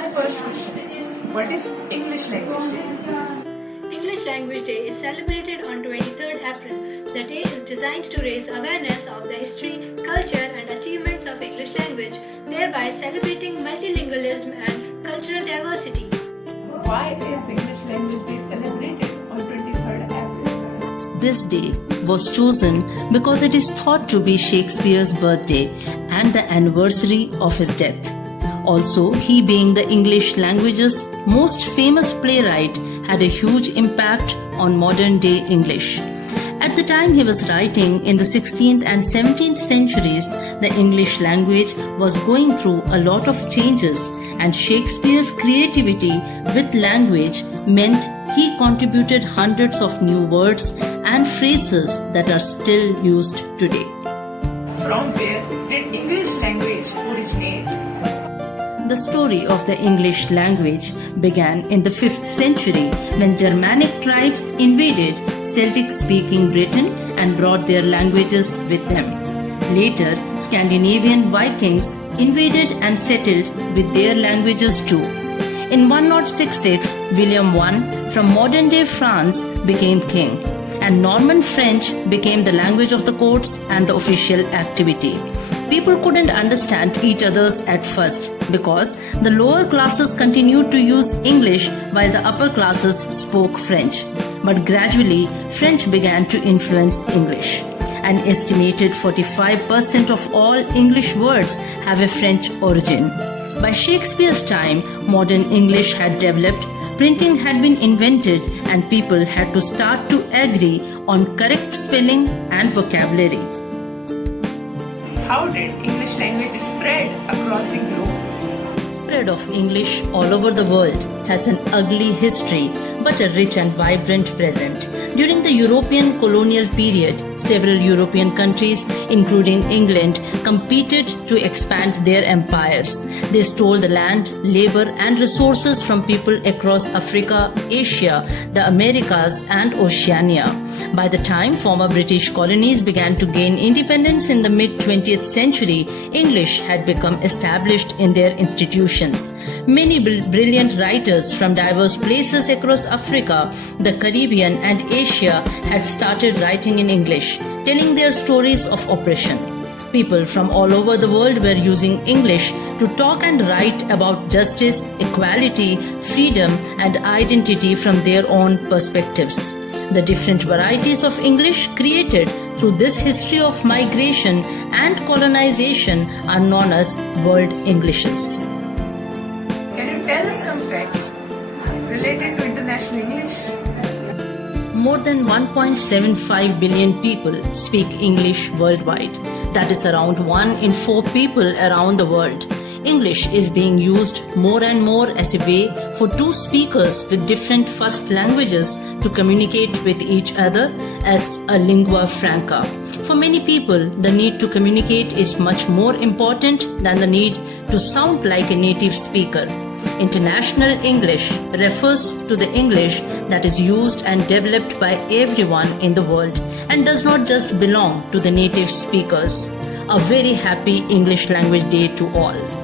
My first question is, what is English Language Day? English Language Day is celebrated on 23rd April. The day is designed to raise awareness of the history, culture, and achievements of English language, thereby celebrating multilingualism and cultural diversity. Why is English Language Day celebrated on 23rd April? This day was chosen because it is thought to be Shakespeare's birthday and the anniversary of his death. Also, he being the English language's most famous playwright had a huge impact on modern-day English. At the time he was writing in the 16th and 17th centuries, the English language was going through a lot of changes, and Shakespeare's creativity with language meant he contributed hundreds of new words and phrases that are still used today. From where did English language originate? The story of the English language began in the 5th century when Germanic tribes invaded Celtic-speaking Britain and brought their languages with them. Later, Scandinavian Vikings invaded and settled with their languages too. In 1066, William I from modern-day France became king, and Norman French became the language of the courts and the official activity. People couldn't understand each other's at first because the lower classes continued to use English while the upper classes spoke French. But gradually, French began to influence English. An estimated 45% of all English words have a French origin. By Shakespeare's time, modern English had developed, printing had been invented, and people had to start to agree on correct spelling and vocabulary. How did English language spread across the globe? Spread of English all over the world has an ugly history but a rich and vibrant present. During the European colonial period, several European countries, including England, competed to expand their empires. They stole the land, labor, and resources from people across Africa, Asia, the Americas, and Oceania. By the time former British colonies began to gain independence in the mid-20th century, English had become established in their institutions. Many brilliant writers from diverse places across Africa, the Caribbean, and Asia had started writing in English, telling their stories of oppression. People from all over the world were using English to talk and write about justice, equality, freedom, and identity from their own perspectives. The different varieties of English created through this history of migration and colonization are known as World Englishes. Can you tell us some facts related to international English? More than 1.75 billion people speak English worldwide. That is around 1 in 4 people around the world. English is being used more and more as a way for two speakers with different first languages to communicate with each other as a lingua franca. For many people, the need to communicate is much more important than the need to sound like a native speaker. International English refers to the English that is used and developed by everyone in the world and does not just belong to the native speakers. A very happy English Language Day to all.